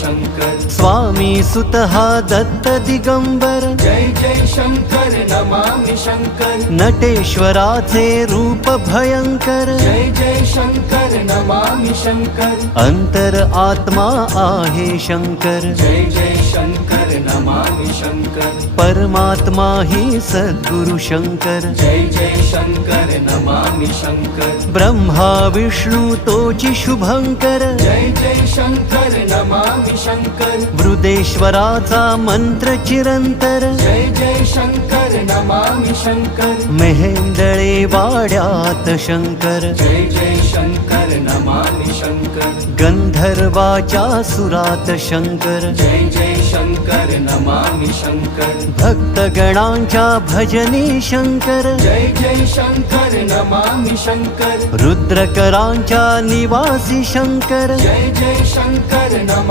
शंकर स्वामी सुतः दत्त दिगंबर जय जय शंकर नमामि शंकर नटेश्वराचे रूप भयंकर जय जय शंकर नमामि शंकर अंतर आत्मा आहे शंकर जय जय शंकर नमामि शंकर परमात्मा ही सद्गुरु शंकर जय जय शंकर नमामि शंकर ब्रह्मा विष्णु तोची शुभंकर जय जय शंकर नमामि शंकर मृदेश्वराचा मंत्र चिरंतर जय जय शंकर नमामि शंकर मेहेंदळे वाड्यात शंकर जय जय शंकर नमामि शंकर गंधर्वाच्या सुरात शंकर जय जय शंकर नमामि शंकर भक्तगणांच्या भजनी शंकर जय जय शंकर नमामि शंकर रुद्रकरांच्या निवासी शंकर जय जय शंकर नमामि